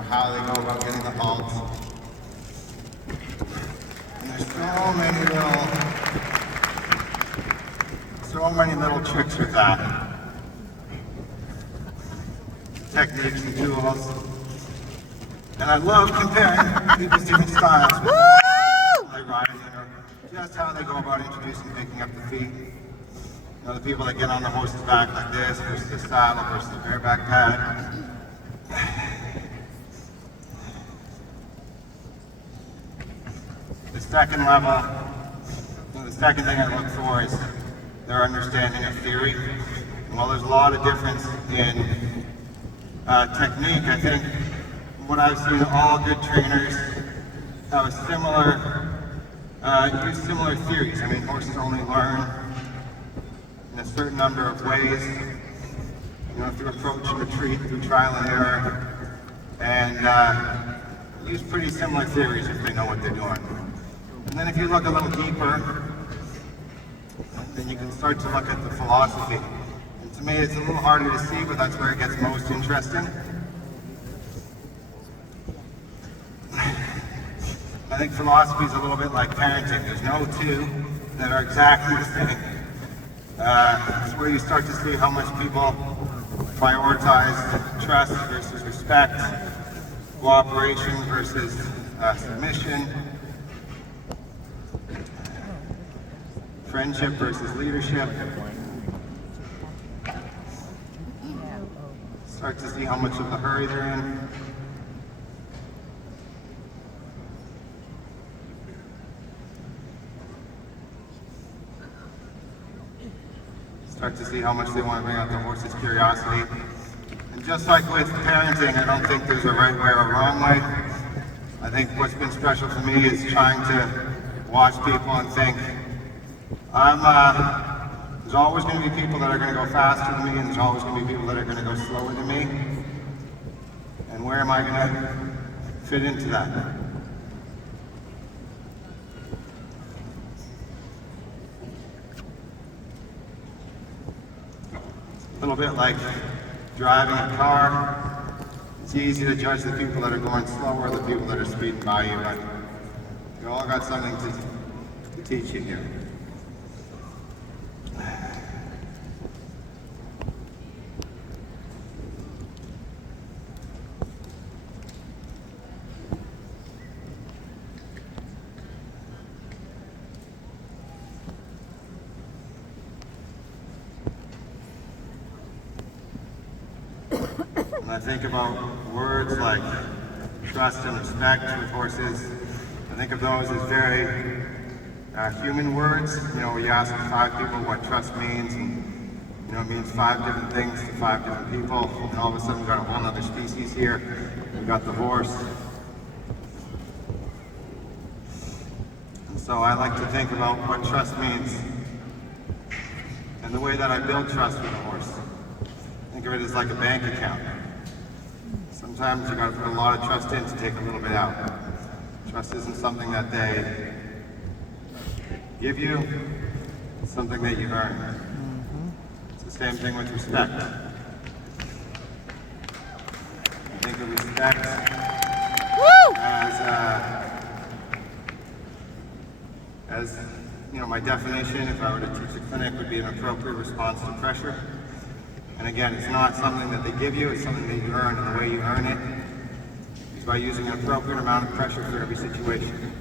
how they go about getting the halt. And there's so many little tricks with that. Techniques and tools. And I love comparing people's different styles with how they ride, just how they go about introducing picking up the feet. The people that get on the horse's back like this versus the saddle versus the bareback pad. The second level, the second thing I look for is their understanding of theory. And while there's a lot of difference in technique, I think what I've seen all good trainers have a use similar theories. I mean, horses only learn in a certain number of ways, through approach and retreat, through trial and error, and use pretty similar theories if they know what they're doing. And then if you look a little deeper, then you can start to look at the philosophy. And to me, it's a little harder to see, but that's where it gets most interesting. I think philosophy is a little bit like parenting. There's no two that are exactly the same. It's where you start to see how much people prioritize trust versus respect, cooperation versus submission, friendship versus leadership. Start to see how much of the hurry they're in. Start to see how much they want to bring out the horse's curiosity. And just like with parenting, I don't think there's a right way or a wrong way. I think what's been special for me is trying to watch people and think, there's always going to be people that are going to go faster than me, and there's always going to be people that are going to go slower than me. And where am I going to fit into that? A little bit like driving a car. It's easy to judge the people that are going slower, the people that are speeding by you, but you all got something to teach you here. When I think about words like trust and respect with horses, I think of those as very human words. You ask 5 people what trust means, and it means 5 different things to 5 different people, and all of a sudden we've got a whole other species here. We've got the horse. And so I like to think about what trust means and the way that I build trust with a horse. Think of it as like a bank account. Sometimes you got to put a lot of trust in to take a little bit out. Trust isn't something that they give you, it's something that you earn. It's the same thing with respect. I think of respect as my definition, if I were to teach a clinic, would be an appropriate response to pressure. And again, it's not something that they give you, it's something that you earn, and the way you earn it is by using an appropriate amount of pressure for every situation.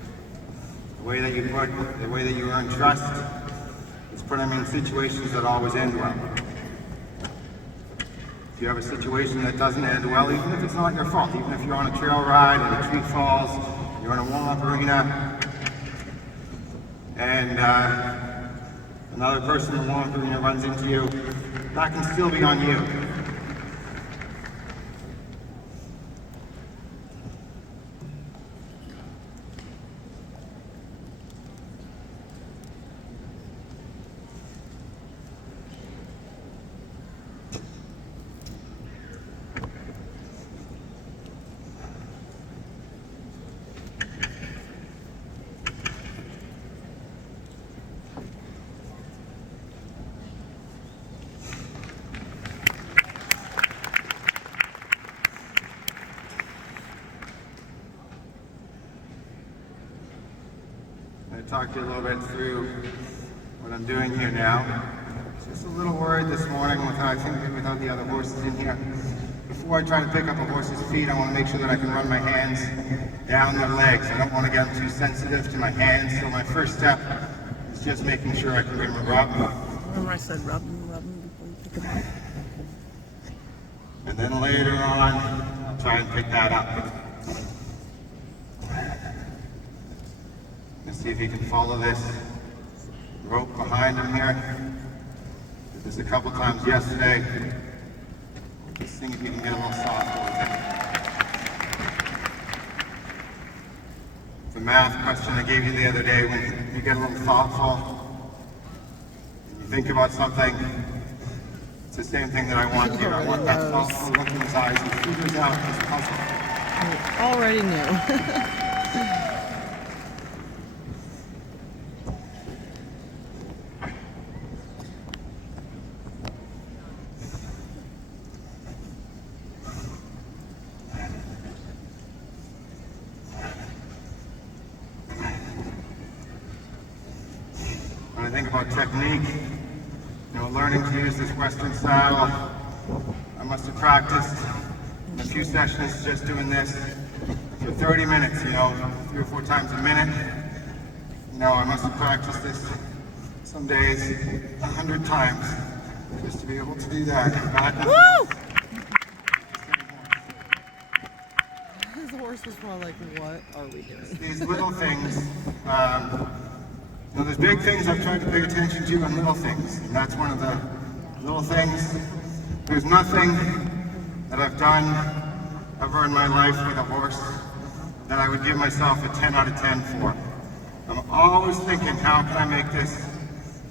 The way that you earn trust is put them in situations that always end well. If you have a situation that doesn't end well, even if it's not your fault, even if you're on a trail ride and a tree falls, you're in a warm-up arena, and another person in the warm-up arena runs into you, that can still be on you. going to talk to you a little bit through what I'm doing here now. Just a little worried this morning without the other horses in here. Before I try to pick up a horse's feet, I want to make sure that I can run my hands down their legs. I don't want to get too sensitive to my hands, so my first step is just making sure I can give them a rub. Remember I said rub them before you pick them up? And then later on, I'll try and pick that up. Let's see if you can follow this rope behind him here. Did this a couple times yesterday. Just seeing if you can get a little soft with it. The math question I gave you the other day, when you get a little thoughtful, and you think about something, it's the same thing that I want here. I want that thoughtful look in his eyes. He figures out this puzzle. You already knew. When I think about technique, learning to use this Western style, I must have practiced a few sessions just doing this for 30 minutes, 3 or 4 times a minute. I must have practiced this some days 100 times just to be able to do that. Back and forth. His horse was probably like, what are we doing? These little things, there's big things I've tried to pay attention to and little things, and that's one of the little things. There's nothing that I've done ever in my life with a horse that I would give myself a 10 out of 10 for. I'm always thinking, how can I make this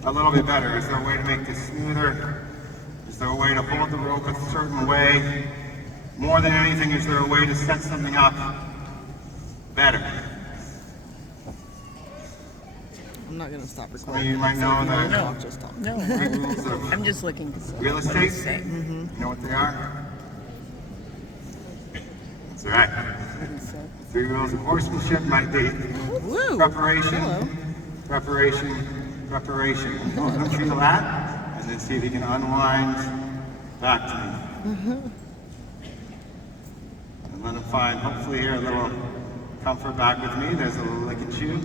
a little bit better? Is there a way to make this smoother? Is there a way to hold the rope a certain way? More than anything, is there a way to set something up better? I'm not going to stop recording. Some of you might know the rules of I'm just looking. real estate. You know what they are? That's all right. 3 rules of horsemanship might be preparation, preparation, preparation. Don't feel that, and then see if you can unwind back to me. And let him find, hopefully here, a little comfort back with me. There's a little lick and chew.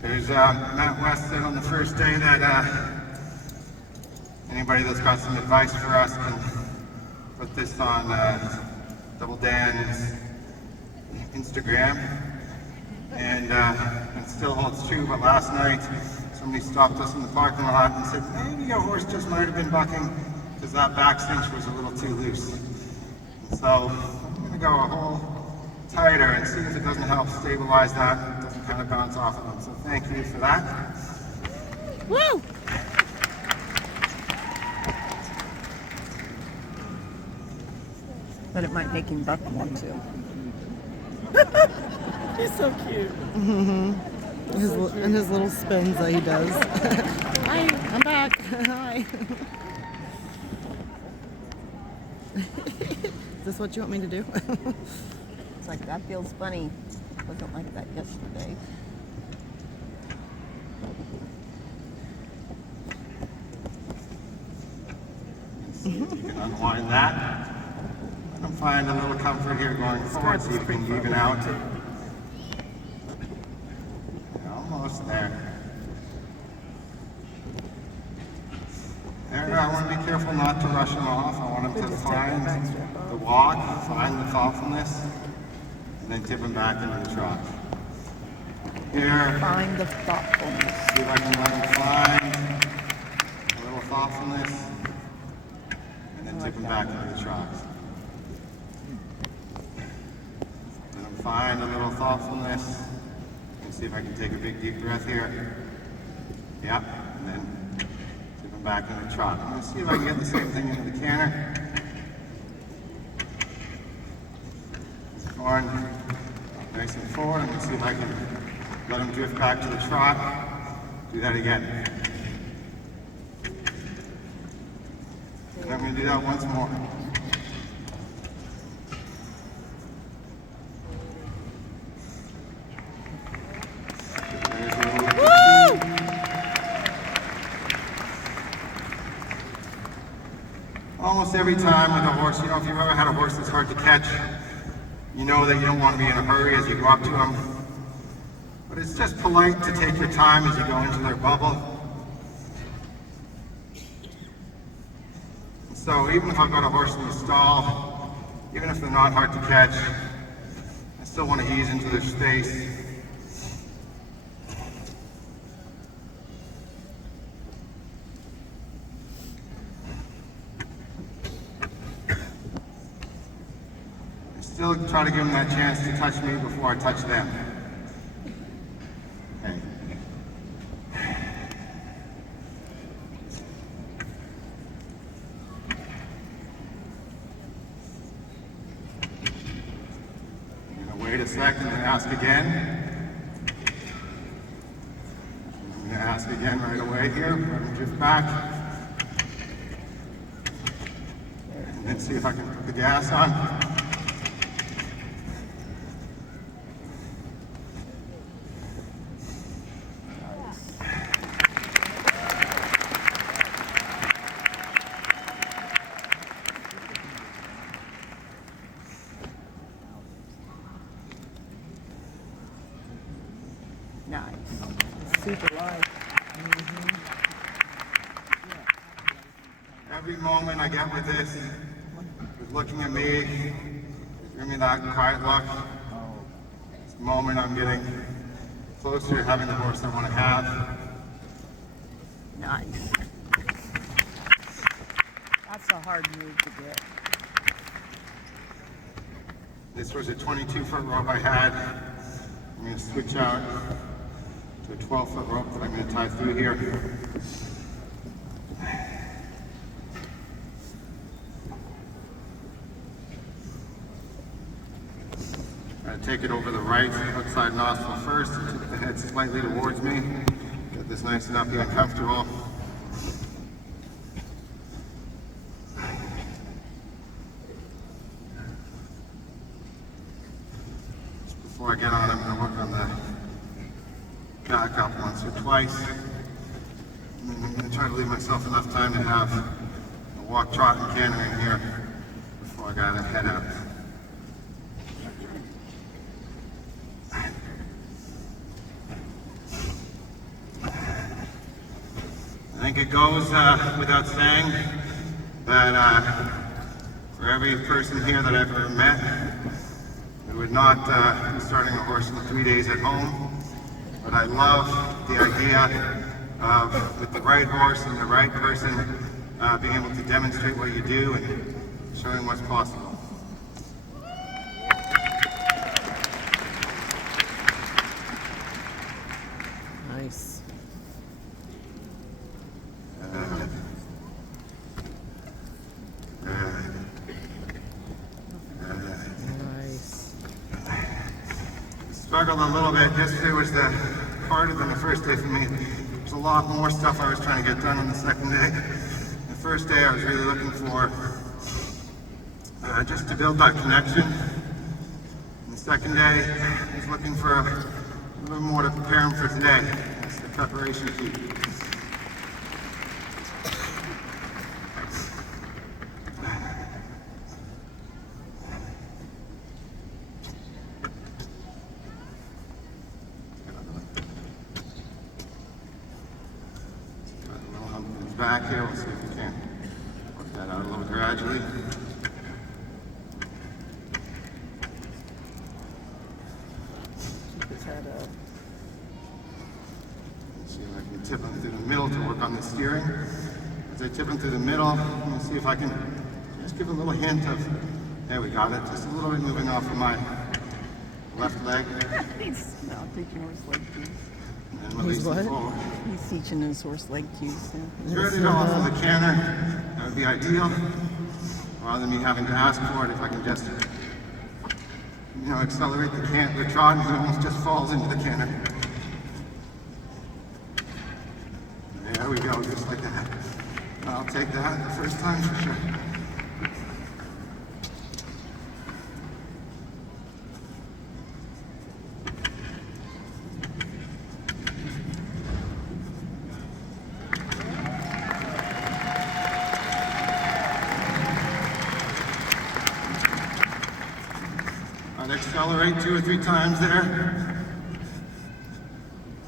There's Matt West said on the first day that anybody that's got some advice for us can put this on Double Dan's Instagram, and it still holds true. But last night somebody stopped us in the parking lot and said maybe your horse just might have been bucking because that back cinch was a little too loose. And so I'm going to go a hole tighter and see if it doesn't help stabilize that. It doesn't kind of bounce off of them. So thank you for that. Woo! But it might make him buck more too. He's so cute. And his little spins that he does. Hi, I'm back. Hi. Is this what you want me to do? It's like, that feels funny. It wasn't like that yesterday. See if you can unwind that. Let them find a little comfort here going forward. See if you can even out. Almost there. There, I want to be careful not to rush him off. I want him to find the walk, find the thoughtfulness, and then tip him back into the trot. Here, Find the thoughtfulness. see if I can let him find a little thoughtfulness, and then tip him back into the trot. Let him find a little thoughtfulness, and see if I can take a big deep breath here. Yep, and then tip him back into the trot. I'm going to see if I can get the same thing into the canter. Going nice and forward. I'm going to see if I can let him drift back to the trot. Do that again. And I'm going to do that once more. almost every time with a horse, you know, if you've ever had a horse that's hard to catch, you know that you don't want to be in a hurry as you go up to them. But it's just polite to take your time as you go into their bubble. And so even if I've got a horse in the stall, even if they're not hard to catch, I still want to ease into their space. Still try to give them that chance to touch me before I touch them. Okay. I'm going to wait a second and ask again. I'm going to ask again right away here. Let them drift back. And then see if I can put the gas on. Nice. Super light. Every moment I get with this, with looking at me, giving me that quiet look, it's the moment I'm getting closer to having the horse I want to have. Nice. That's a hard move to get. This was a 22-foot rope I had. I'm going to switch out to a 12-foot rope that I'm going to tie through here. I'm going to take it over the right outside nostril first, tip the head slightly towards me, get this nice and uppy and comfortable. Before I get on, I'm going to work on the back up once or twice. And then I'm going to try to leave myself enough time to have a walk, trot, and canter in here before I got to head out. I think it goes without saying that for every person here that I've ever met, I would not be starting a horse in 3 days at home, but I love the idea of, with the right horse and the right person, being able to demonstrate what you do and showing what's possible. Nice. Nice. Struggled a little bit. Yesterday was harder than the first day for me. There's a lot more stuff I was trying to get done on the second day. The first day I was really looking for just to build that connection. And the second day I was looking for a little more to prepare him for today. That's the preparation key. Back here, we'll see if we can work that out a little gradually. Keep his head up. See if I can tip him through the middle to work on the steering. As I tip him through the middle, I'm going to see if I can just give a little hint of, there we got it, just a little bit moving off of my left leg. He's now teaching horse leg cues. And release He's him what? forward. He's teaching his horse leg cues. Yeah. Ready to go off of the canter, that would be ideal. Rather than me having to ask for it, if I can just, accelerate the trot, and he almost just falls into the canter. There we go, just like that. I'll take that the first time for sure. accelerate 2 or 3 times there,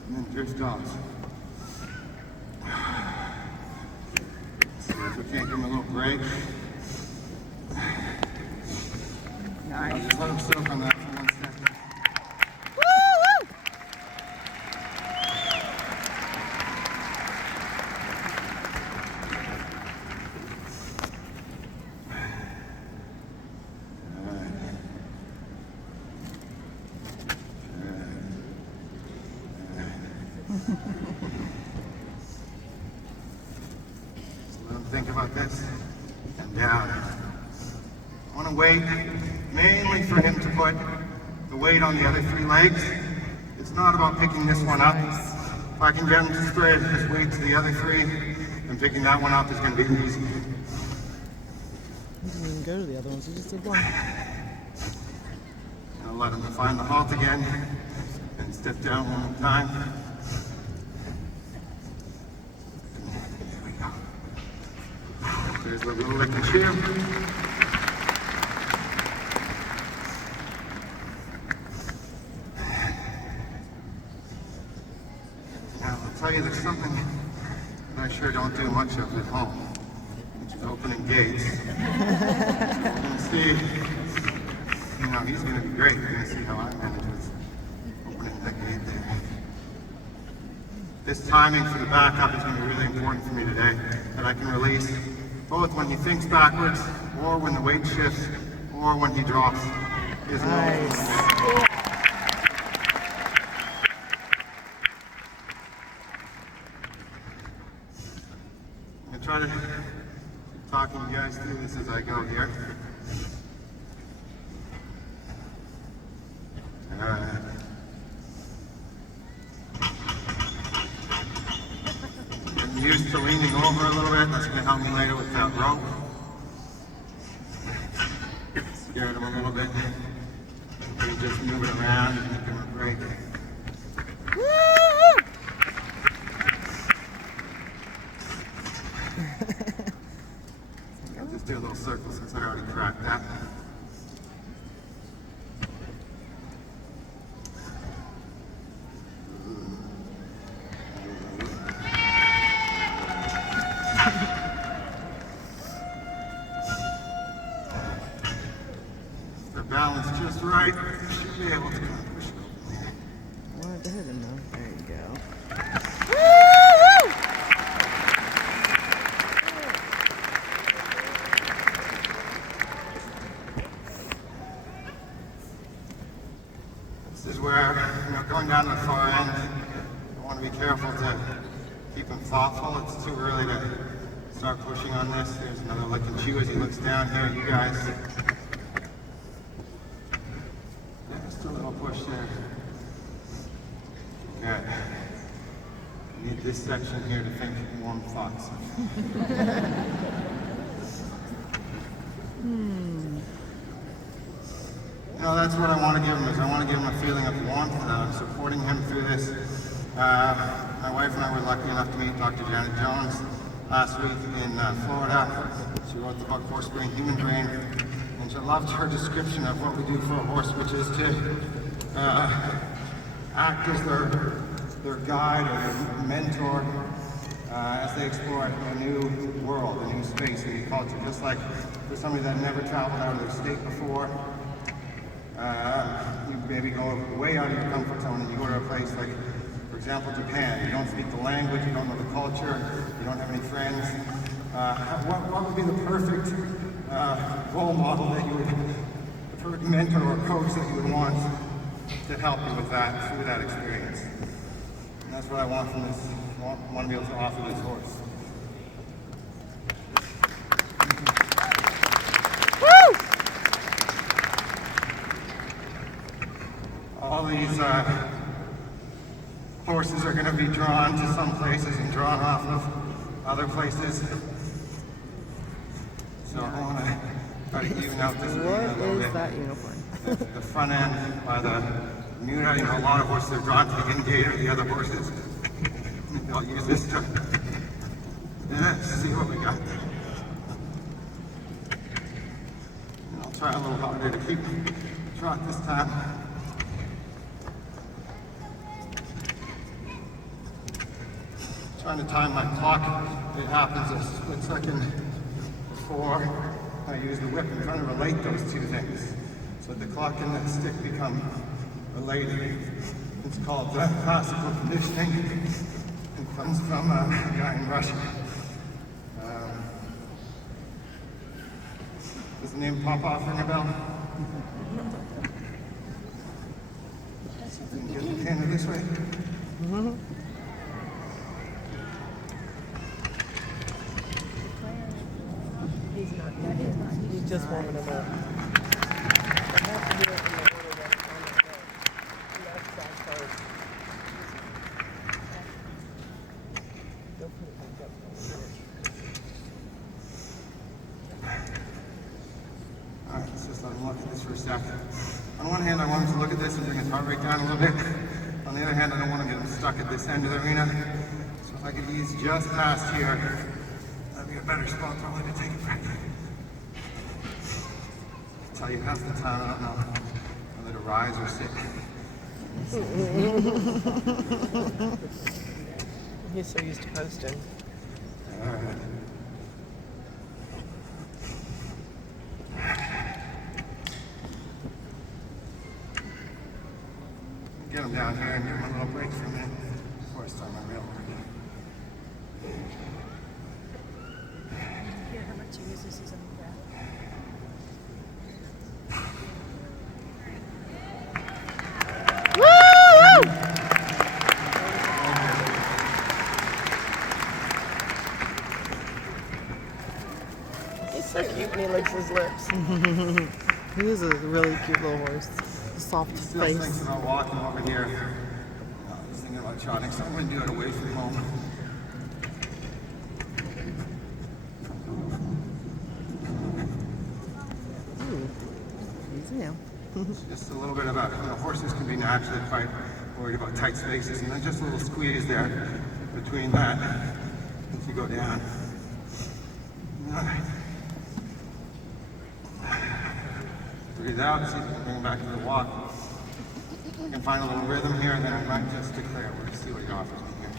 and then drift off. See if we can't give him a little break. I'll Nice. just let him soak on that for 1 second. Woo! Let him think about this. And down. I want to wait mainly for him to put the weight on the other 3 legs. It's not about picking this one up. If I can get him to spread his weight to the other 3, then picking that one up is going to be easy. He didn't even go to the other ones, he just did one. I'll let him find the halt again and step down one more time. There we go. There's a little lick and chew. Now, I'll tell you there's something that I sure don't do much of at home, which is opening gates. You're going to see, he's going to be great. You're going to see how I manage with opening that gate there. This timing for the backup is going to be really important for me today, that I can release both when he thinks backwards, or when the weight shifts, or when he drops his nose. I'm going to try to keep talking you guys through this as I go here. I'm used to leaning over a little bit. That's going to help me later with that rope. Scared him a little bit. Maybe just move it around and give him a break. I'll just do a little circle since I already cracked that. Balance just right, should be able to kind of push it over. I wanted to hit him though. There you go. This is where, going down the far end, I want to be careful to keep him thoughtful. It's too early to start pushing on this. There's another lick and chew as he looks down here, you guys. Just a little push there. Good. I need this section here to think warm thoughts. That's what I want to give him, is I want to give him a feeling of warmth, that I'm supporting him through this. My wife and I were lucky enough to meet Dr. Janet Jones last week in Florida. She wrote the book Horse Brain, Human Brain, and she loved her description of what we do for a horse, which is to act as their guide or their mentor as they explore a new world, a new space, a new culture. Just like for somebody that never traveled out of their state before, you maybe go way out of your comfort zone and you go to a place like, for example, Japan. You don't speak the language, you don't know the culture, you don't have any friends. What would be the perfect role model that you would, the perfect mentor or coach that you would want to help you with that, through that experience? And that's what I want from this, I want to be able to offer this horse. All these horses are going to be drawn to some places and drawn off of other places. So I want to try to even out this arena a little What bit. is that uniform? The front end by the new, a lot of horses are drawn to the in gate of the other horses. I'll use this to see what we got there. And I'll try a little harder to keep trot this time. Trying to time my clock. It happens a split second before I use the whip. I'm trying to relate those two things so that the clock and the stick become related. It's called classical conditioning. It comes from a guy in Russia. Does the name Popov ring a bell? Something get the camera this way. He's just warming him up. Alright, let's just let him look at this for a second. On one hand, I want him to look at this and bring his heart rate down a little bit. On the other hand, I don't want to get him stuck at this end of the arena. So if I could ease just past here, that'd be a better spot probably to take a breath. I tell you half the time, I don't know whether to rise or sit. He's so used to posting. Alright. Get him down here and give him a little break for a minute before I start my real work. Hear how much he uses his own breath. He's so cute when he licks his lips. He is a really cute little horse. Soft Still face. thinking about walking over here. I was thinking about trotting, so I'm going to do it away from home. Easy now. Just a little bit about, horses can be naturally quite worried about tight spaces, and then just a little squeeze there between that as you go down. All right. Breathe out, see if you can bring it back to the walk. If I can find a little rhythm here, then I might just declare we're going to see what he offers me here.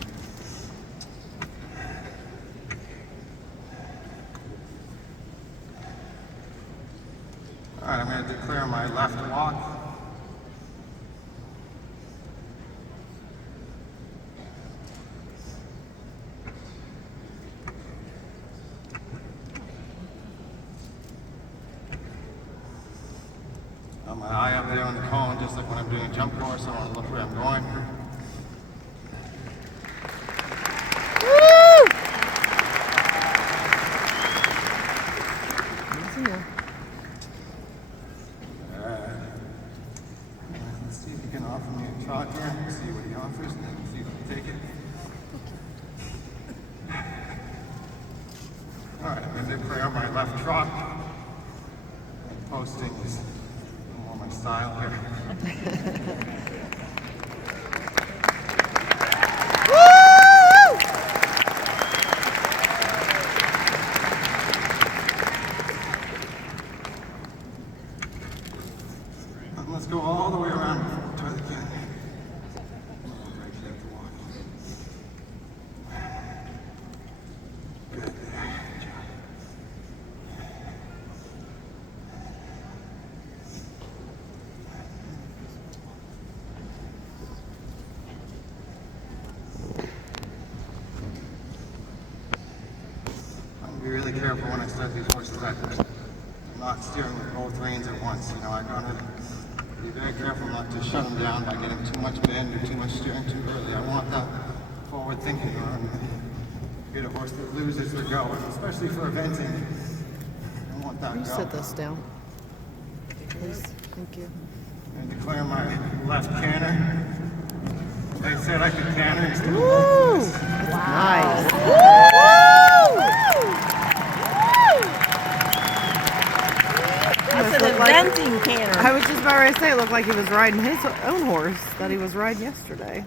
All right, I'm going to declare my left walk. My eye up there on the cone, just like when I'm doing a jump course, I want to look where I'm going. Easy now. Let's see if he can offer me a trot here. See what he offers, and then see if I can take it. All right, I'm going to declare my left trot. And posting is more my style here. Let's go all the way around before we try the canyon. Good there. Good job. I'm going to be really careful when I start these horses. I'm not steering with both reins at once. I'm going to be very careful not to shut them down by getting too much bend or too much steering too early. I want that forward thinking on. Get a horse that loses their go, especially for eventing. I want that Can you go. sit this down? Please. Thank you. And declare my left canter. They said I could canter instead of Woo! this. Nice. That's an looked like- advancing canter. I was just about ready to say it looked like he was riding his own horse that he was riding yesterday.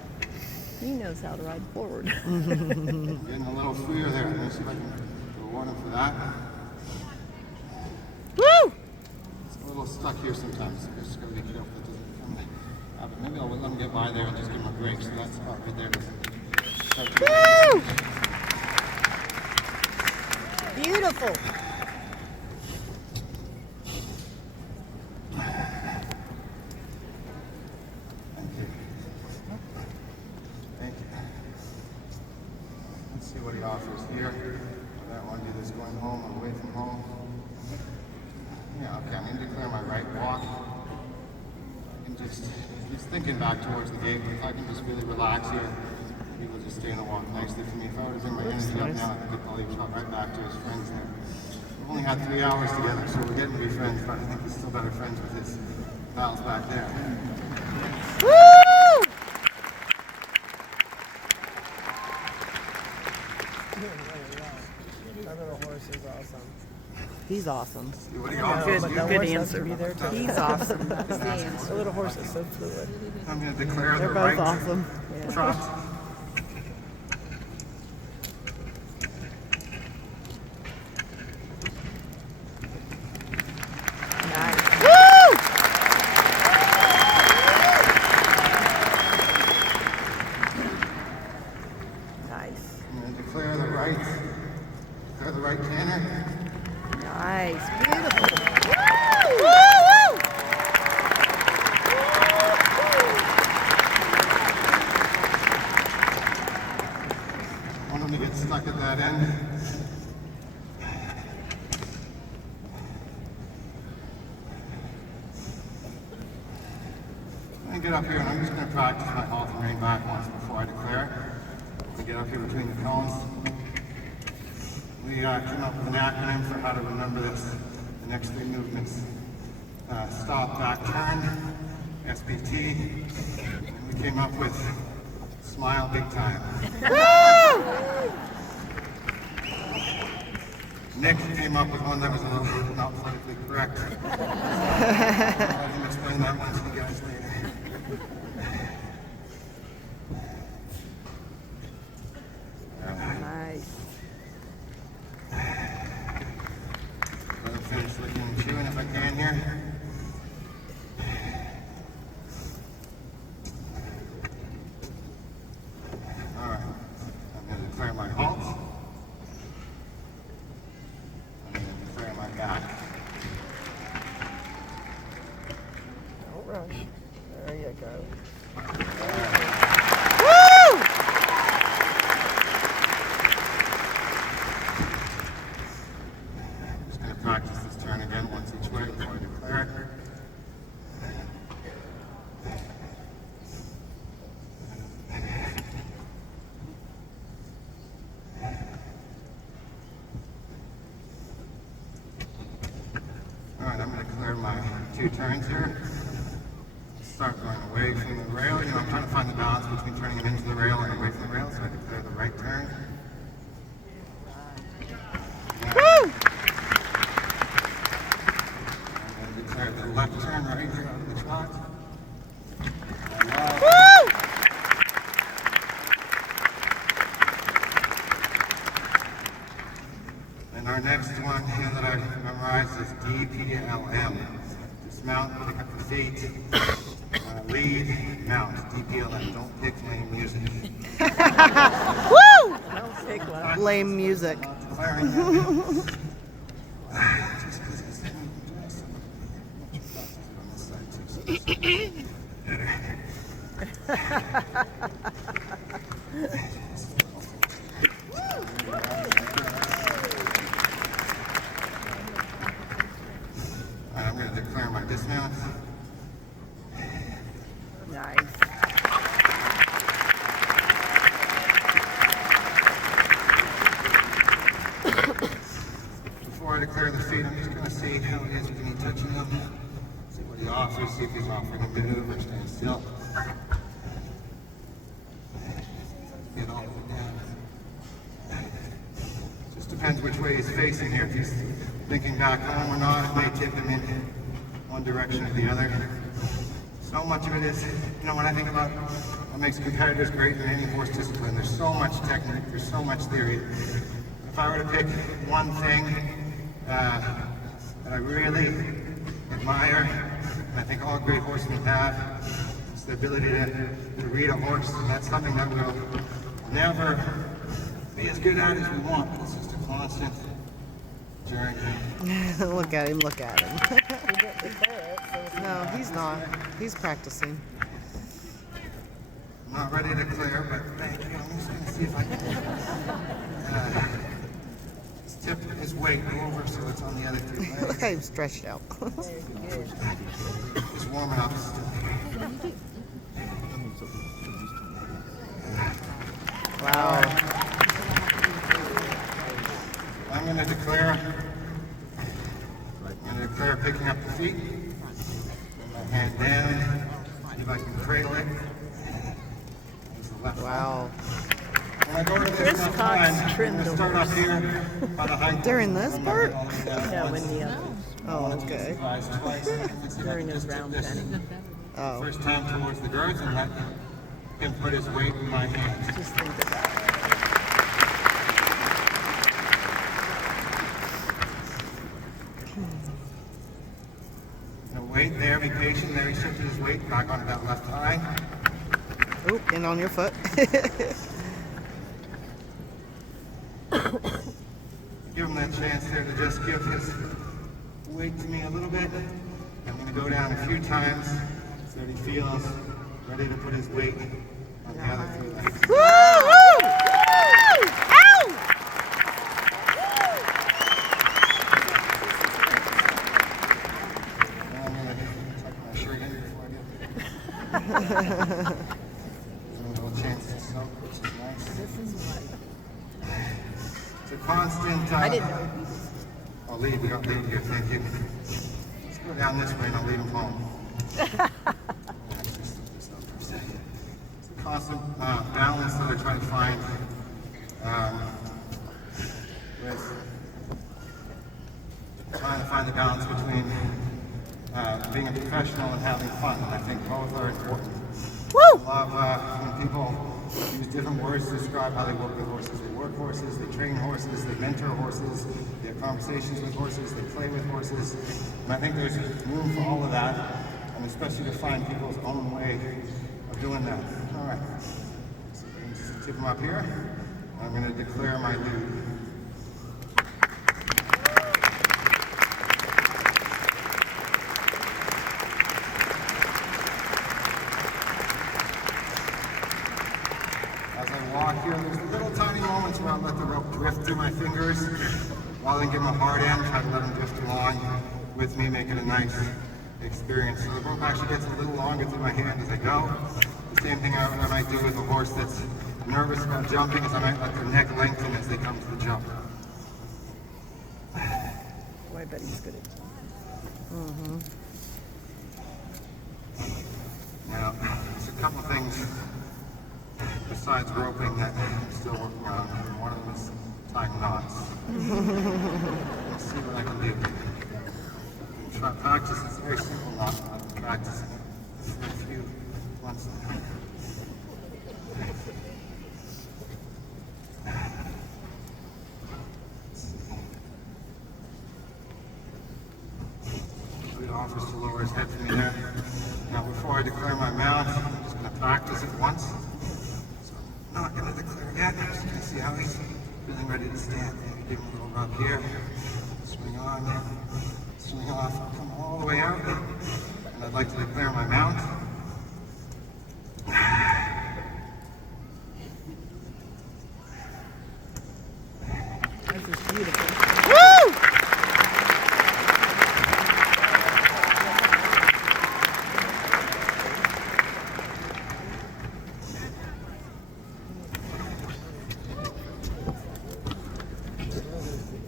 He knows how to ride forward. Getting a little freer there. Let me see if I can reward him for that. Woo! It's a little stuck here sometimes. So just gotta be careful it doesn't come out. But maybe I'll let him get by there and just give him a break. So that spot right there doesn't start to Woo! Beautiful. Thank you. Let's see what he offers here. I don't want to do this going home or away from home. Yeah, okay, I'm going to declare my right walk. I can just thinking back towards the gate, but if I can just really relax here, he will just stay in the walk nicely for me. If I were to bring my energy up now, I could probably drop right back to his friends there. We've only had 3 hours together, so we're getting to be friends, but I think he's still better friends with his pals back there. Woo! That little horse is awesome. He's awesome. See what he offers. Good answer. He's awesome. That's the answer. The little horse is so fluid. I'm going to declare They're the both right awesome. trot. Nice. Woo! Nice. I'm going to declare the right canter. Nice. Beautiful. Woo! Woo! I want him to get stuck at that end. I'm going to get up here and I'm just going to practice my halt and rein back once before I declare. I'm going to get up here between the cones. We came up with an acronym for how to remember this. The next 3 movements. Stop, back, turn, SBT. And we came up with smile big time. Nick came up with one that was a little not politically correct. I can explain that one to you guys later. Nice. Let him finish licking and chewing if I can here. Alright, I'm going to declare my halt. I'm going to declare my back. Don't rush. There you go. I'm just going to practice this turn again once each way before I declare it. Alright, I'm going to declare my 2 turns here. Start going away from the rail. You know, I'm trying to find the balance between turning him into the rail and away from the rail, so I declare the right turn. Woo! I'm going to declare the left turn right here out of the trot. Woo! And our next one here that I memorized is DPLM. Dismount, pick up the feet, lead, mount. DPLM. Don't pick lame music. Woo! Don't take one. Lame music. Declaring that. Just 'cause it's on this side too, so I'm going to declare my dismount. Nice. Before I declare the feet, I'm just going to see how it is with me touching them. See what he offers, see if he's offering a move or staying still. Get all of it down. Just depends which way he's facing here. If he's thinking back home or not, it may tip him in one direction or the other. So much of it is, you know, when I think about what makes competitors great in any horse discipline, there's so much technique, there's so much theory. If I were to pick one thing that I really admire, and I think all great horsemen have, is the ability to read a horse. And that's something that we'll never be as good at as we want, but it's just a constant journey. Look at him, look at him. He didn't declare it, so it's No, he's not. He's practicing. I'm not ready to clear, but thank you. I'm just going to see if I can just tip his weight over so it's on the other two legs. Look at him stretched out. Just warming up still. Wow. I'm going to declare picking up the feet. Put my hand down. See if I can cradle it. Use the left Wow. When I go to this Chris left Cox line, I'm trimmed going to the start up horse. here by the hind During quarters. this I'm not part? all the way down no, at when once. the other, Oh, okay. Twice. Let's see if I during can his just tip round this penny. Oh. first time towards the girth and let him put his weight in my hands. Just think about it. Now wait there, be patient. There he shifted his weight back onto that left thigh. Oop, and on your foot. Give him that chance there to just give his weight to me a little bit. I'm going to go down a few times so that he feels ready to put his weight on the other three legs. Woo! Now I'm going to tuck my shirt in before I get there. Give him a little chance to soak, which is nice. It's a constant. I didn't know. I'll lead. We don't lead here. Thank you. Let's go down this way and I'll lead him home. It's a constant balance that I try to find with trying to find the balance between being a professional and having fun. And I think both are important. Woo! I love when people use different words to describe how they work with horses. They work horses, they train horses, they mentor horses, they have conversations with horses, they play with horses. And I think there's room for all of that, and especially to find people's own way of doing that. All right. So let's tip them up here. I'm going to declare my lead. As I walk here, there's little tiny moments where I let the rope drift through my fingers. Rather than give them a hard end, try to let them drift along with me, make it a nice experience. So the rope actually gets a little longer through my hand as I go. The same thing I might do with a horse that's nervous about jumping is I might let their neck lengthen as they come to the jump. Oh, I bet he's good at jumping. Now, there's a couple things besides roping that I'm still working on. One of them is tying knots. Let's see what I can do. Try practice. It's a very simple knot. I've been practicing it for a few months now. He offers to lower his head for me there. Now, before I declare my mount, I'm just going to practice it once. So I'm not going to declare yet. I'm just going to see how he's feeling ready to stand. Maybe give him a little rub here. Swing on, swing off, come all the way out. And I'd like to declare my mount. This is beautiful. Woo!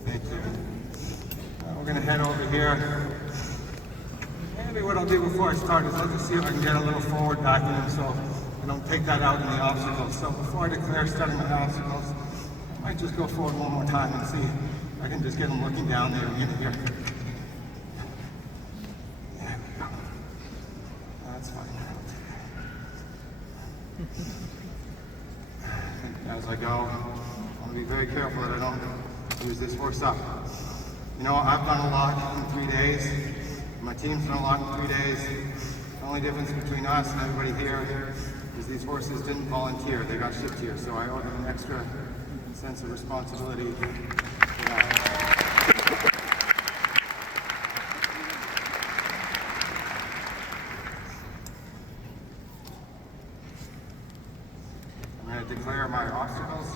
Thank you. We're going to head over here. Maybe what I'll do before I start is I'll just see if I can get a little forward back in him so I don't take that out in the obstacles. So before I declare starting my obstacles, I might just go forward one more time and see if I can just get him looking down there and in here. There we go. That's fine. As I go, I want to be very careful that I don't use this horse up. You know, I've done a lot in 3 days, My team's been along 3 days. The only difference between us and everybody here is these horses didn't volunteer. They got shipped here, so I owe them an extra sense of responsibility for that. I'm going to declare my obstacles.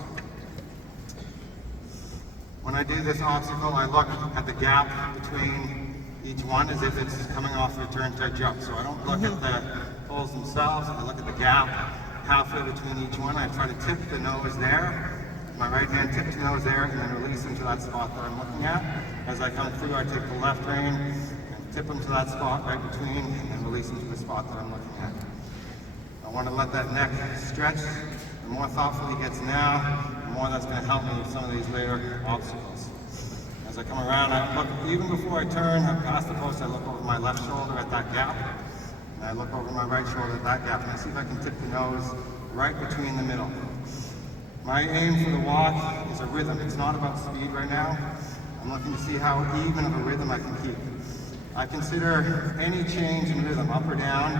When I do this obstacle, I look at the gap between each one as if it's coming off the turn to a jump. So I don't look at the poles themselves, I look at the gap halfway between each one. I try to tip the nose there. My right hand tips the nose there and then release them to that spot that I'm looking at. As I come through, I take the left rein and tip them to that spot right between and then release them to the spot that I'm looking at. I want to let that neck stretch. The more thoughtful he gets now, the more that's going to help me with some of these later obstacles. As I come around, I look, even before I turn, I pass the post, I look over my left shoulder at that gap, and I look over my right shoulder at that gap, and I see if I can tip the nose right between the middle. My aim for the walk is a rhythm. It's not about speed right now. I'm looking to see how even of a rhythm I can keep. I consider any change in rhythm, up or down,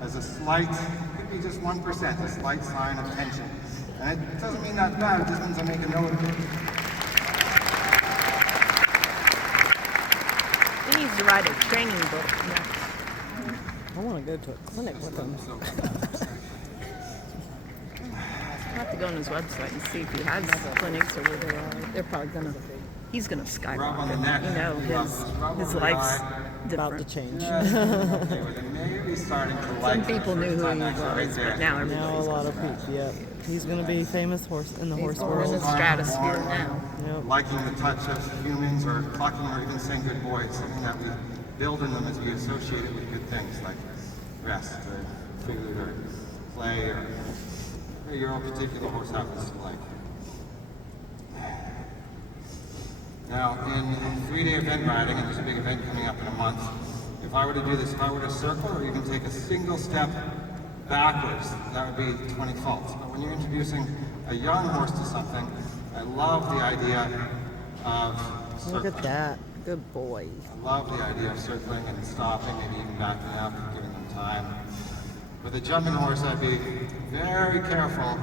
as a slight, could be just 1%, a slight sign of tension. And it doesn't mean that's bad, it just means I make a note of it. He needs to write a training book. Yeah. I want to go to a clinic with him. I'll have to go on his website and see if he has clinics or where they are. They're probably gonna. He's gonna Rub on the skyrocket. neck. You know, his life's About to different. change. Okay, well, then maybe starting to like Some people knew who he was, but now Now a everybody's lot of people, yep. He's going to be famous horse in the horse in the world. stratosphere now. Yep. liking the touch of humans or clucking or even saying good boy. It's something that we build in them as we associate it with good things like rest or food or play or your own particular horse happens to like. Now, in 3-day event riding, and there's a big event coming up in a month, if I were to do this, if I were to circle or even take a single step backwards, that would be 20 faults. But when you're introducing a young horse to something, I love the idea of circling. Look at that. Good boy. I love the idea of circling and stopping, maybe even backing up and giving them time. With a jumping horse, I'd be very careful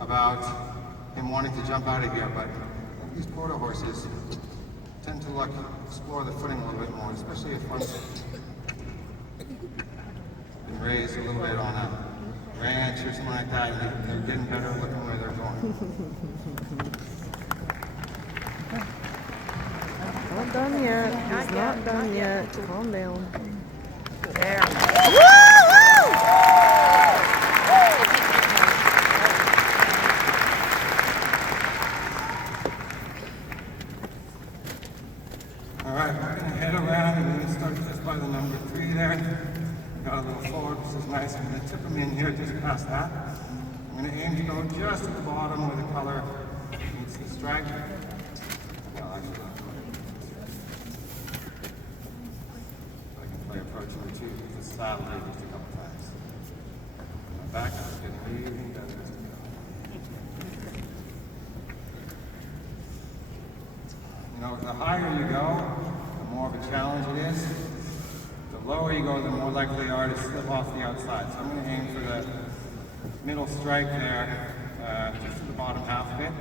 about him wanting to jump out of here, but these quarter horses tend to explore the footing a little bit more, especially if one's been raised a little bit on a ranch or something like that, and they're getting better at looking where they're going. Not done yet. He's not done yet. Calm down. There. Alright, we're going to head around and we're going to start just by the number 3 there. Got a little forward, which is nice. I'm going to tip them in here just past that. I'm going to aim to go just at the bottom where the color meets the stripe. Well, actually, I can play approach number 2 with the saddle here just a couple times. My back is getting really better as we go. You know, the higher you go, the more of a challenge it is. The lower you go, the more likely you are to slip off the outside. So I'm going to aim for the middle stripe there, just to the bottom half of it,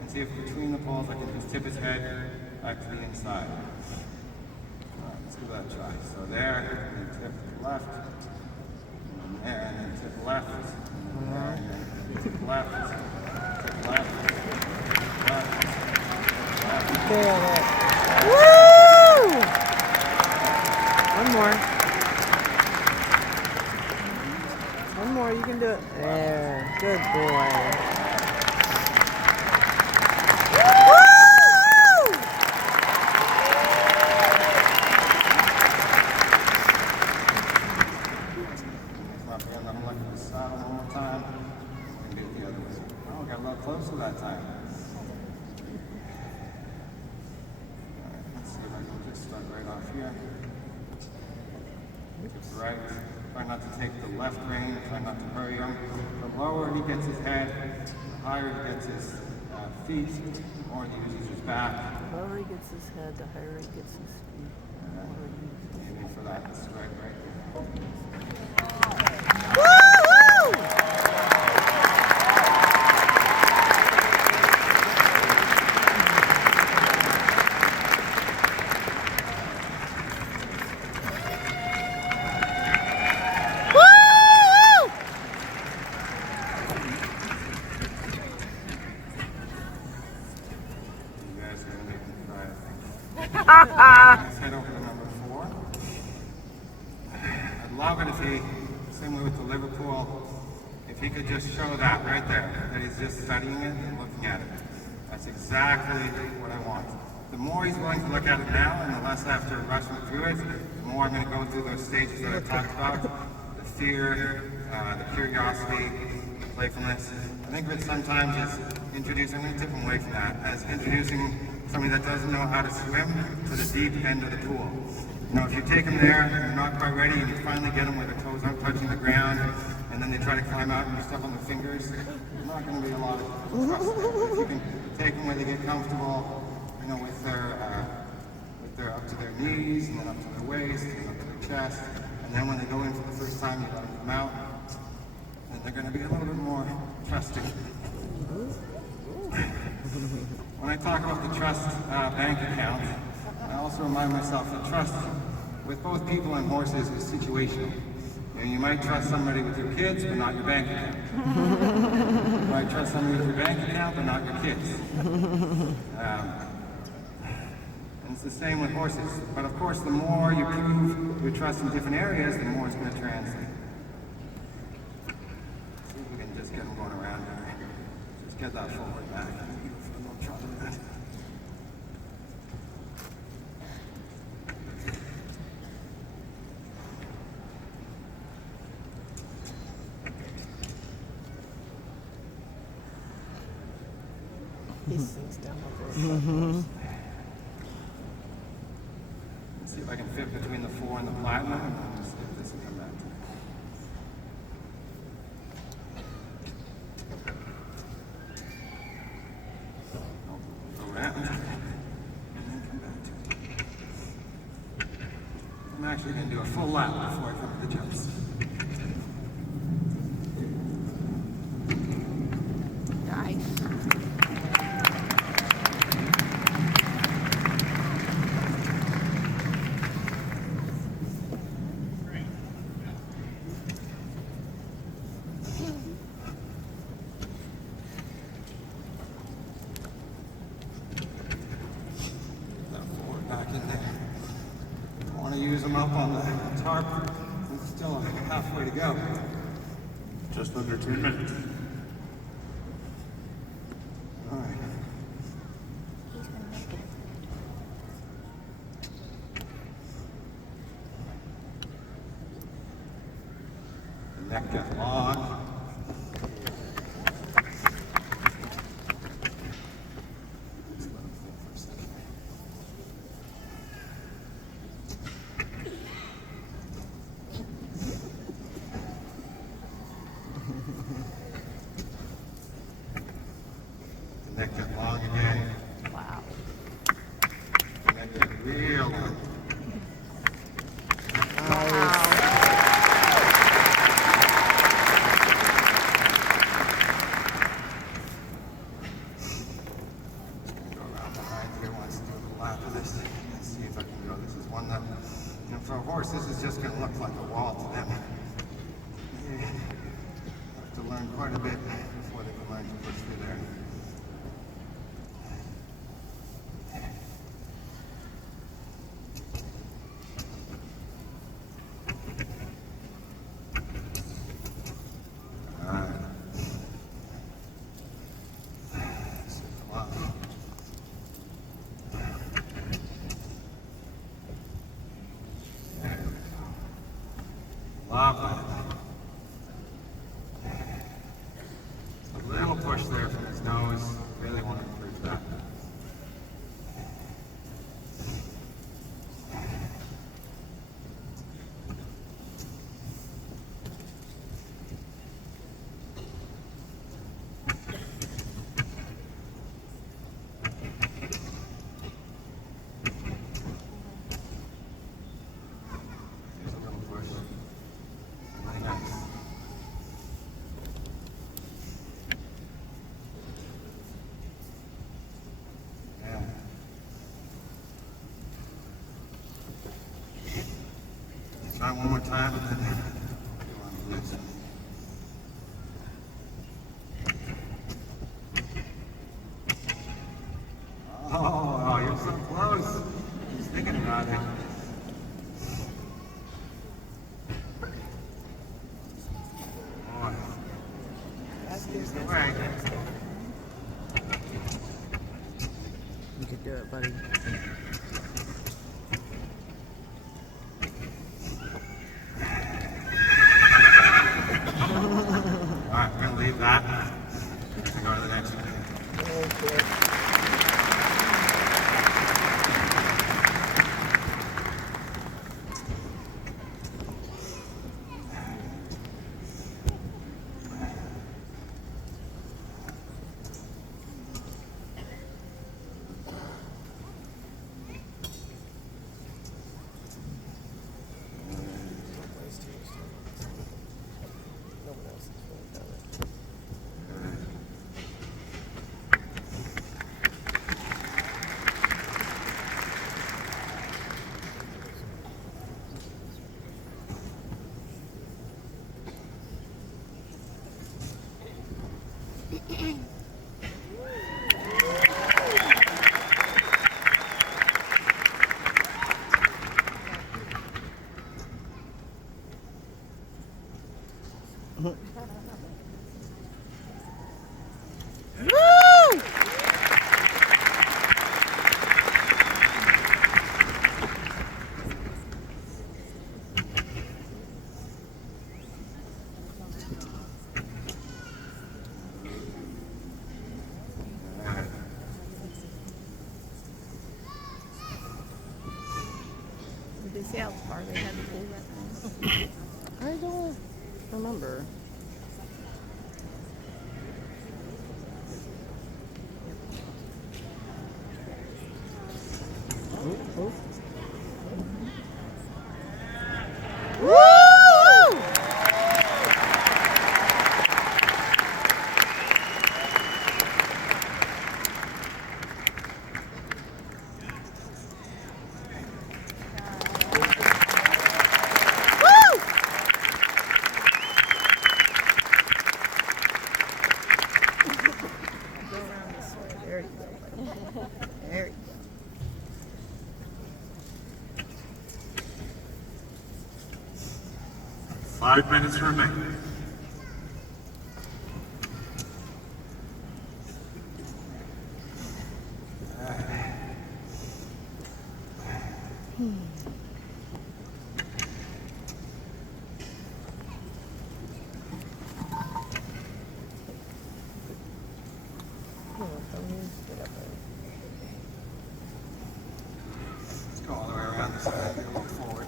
and see if between the poles I can just tip his head back to the inside. All right, let's give that a try. So there, and then tip to the left, and then there, and then tip left, and then there, and then tip left, tip left, left. Woo! One more. One more, you can do it. There. Good boy. Woo! I'm looking at the saddle one more time. And get it the other way. Oh, got a little closer that time. Let's see if I can just start right off here. Tip right. Try not to take the left rein. Try not to hurry him. The lower he gets his head, the higher he gets his feet, the more he uses his back. lower he gets his head, the higher he gets his feet. Aiming for that strike right Let's head over to number 4. I'd love it if he, similar with the Liverpool, if he could just show that right there, that he's just studying it and looking at it. That's exactly what I want. The more he's willing to look at it now and the less I have to rush him through it, the more I'm going to go through those stages that I talked about. The fear, the curiosity, the playfulness. I think of it sometimes as introducing, I'm going to tip him away from that, as introducing somebody that doesn't know how to swim to the deep end of the pool. You know, if you take them there and they're not quite ready and you finally get them where their toes aren't touching the ground and then they try to climb out and you step on their fingers, there's not going to be a lot of trust there. If you can take them where they get comfortable, you know, with their up to their knees and then up to their waist and up to their chest, and then when they go in for the first time you let them come out, then they're going to be a little bit more trusting. When I talk about the trust bank account, I also remind myself that trust with both people and horses is situational. You know, you might trust somebody with your kids, but not your bank account. You might trust somebody with your bank account, but not your kids. And it's the same with horses. But of course, the more you prove your trust in different areas, the more it's going to translate. See if we can just get them going around here. Just get that forward back. He sinks down over it. Let's see if I can fit between the 4 and the platinum, and then we'll skip this and come back to it. Go around, and then come back to it. I'm actually going to do a full lap before I come to the jumps. Nice. Back in there. I want to use them up on the tarp. It's still halfway to go. Just under 2 minutes. All right. He's gonna make it. The neck gets long. Just let him think for a second. The neck gets long again. Wow. The neck gets real long. Go around behind here, wants to do a lap of this and see if I can go. This is one that, you know, for a horse, this is just going to look like a wall to them. You have to learn quite a bit before they can learn to push through there. All right. So, come on. Love that. A little push there from his nose. Really want to improve that. one more time, and then go on loose. Oh, you're so close. Just thinking about it. Boy. Here's the way. You can do it, buddy. Alright, we're gonna leave that and go to the next one. Okay. Did they say how far they had to pull that thing? I don't remember. Oh. Woo! Go around this way. There you go, buddy. There you go. 5 minutes remaining. Let's go all the way around the side here, look forward.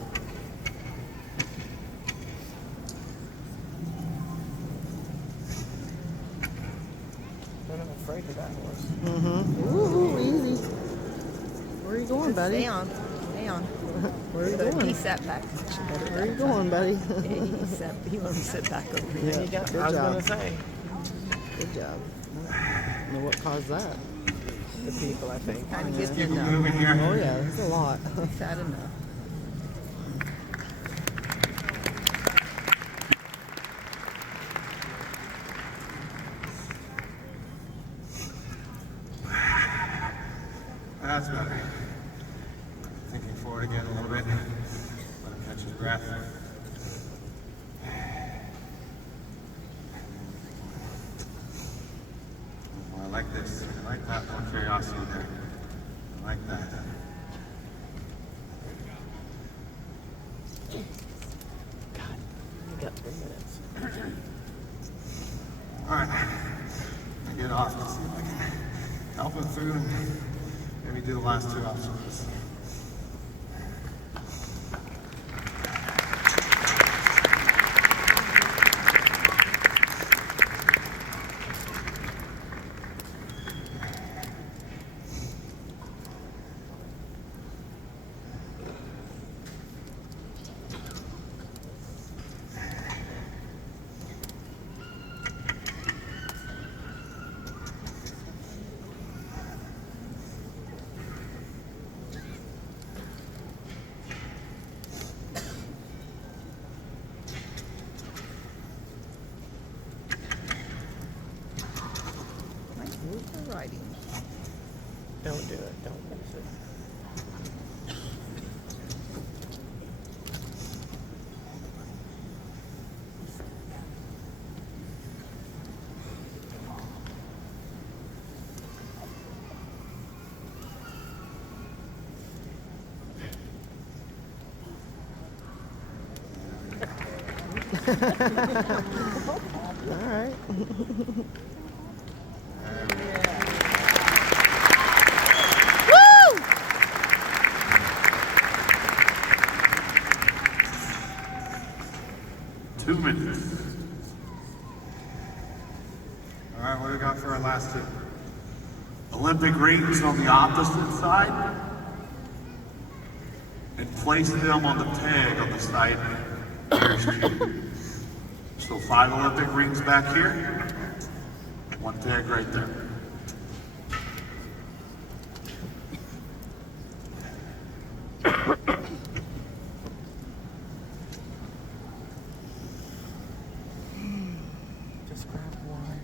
But I'm afraid of that horse. Ooh, easy. Where are you going, buddy? Stay on. Stay on. Where are you He going? sat back. Where are you going, buddy? He wanted to sit back over here. Yeah, You got, good I was job. gonna say Good job. I don't know what caused that. the people. I think. Kind of gets Keep enough. moving here. Oh yeah, that's a lot. Sad enough. That's better. Thinking forward again a little bit. Let him catch his breath. Oh, I like this. I like that more curiosity there. I like that. You got 3 minutes. Alright. I get off and see if I can help him through and maybe do the last two obstacles. All right. Woo! 2 minutes. All right, what do we got for our last two? Olympic rings on the opposite side. And place them on the tag on the side nearest you. So 5 Olympic rings back here. 1 tag right there. Just grab one.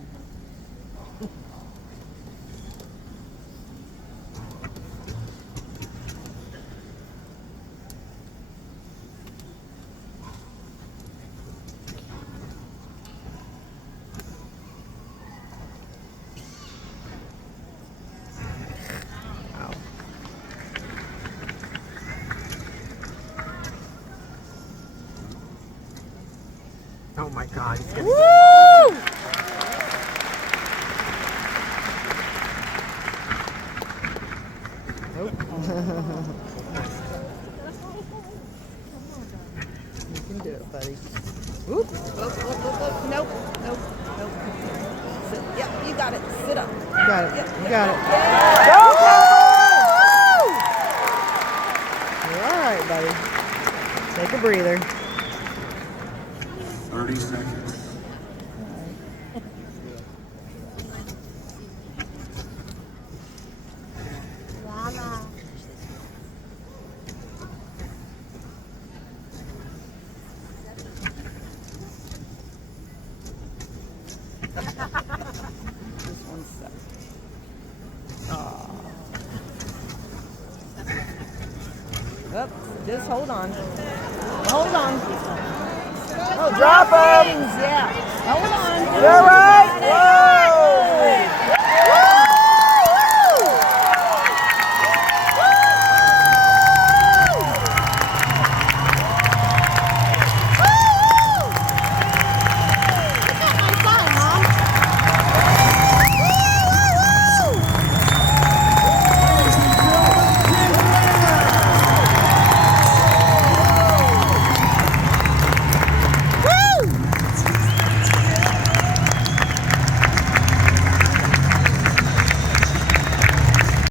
Oh my God, he's gonna Woo! You can do it, buddy. Whoop. Nope. Nope. Nope. Sit. Yep, you got it. Sit up. You got it. Yep, You got it. You're all right, buddy. Take a breather. 30 seconds. Mama. Just 1 sec. Up. Just hold on. Hold on. Oh, drop things. Yeah. Hold on. You're right.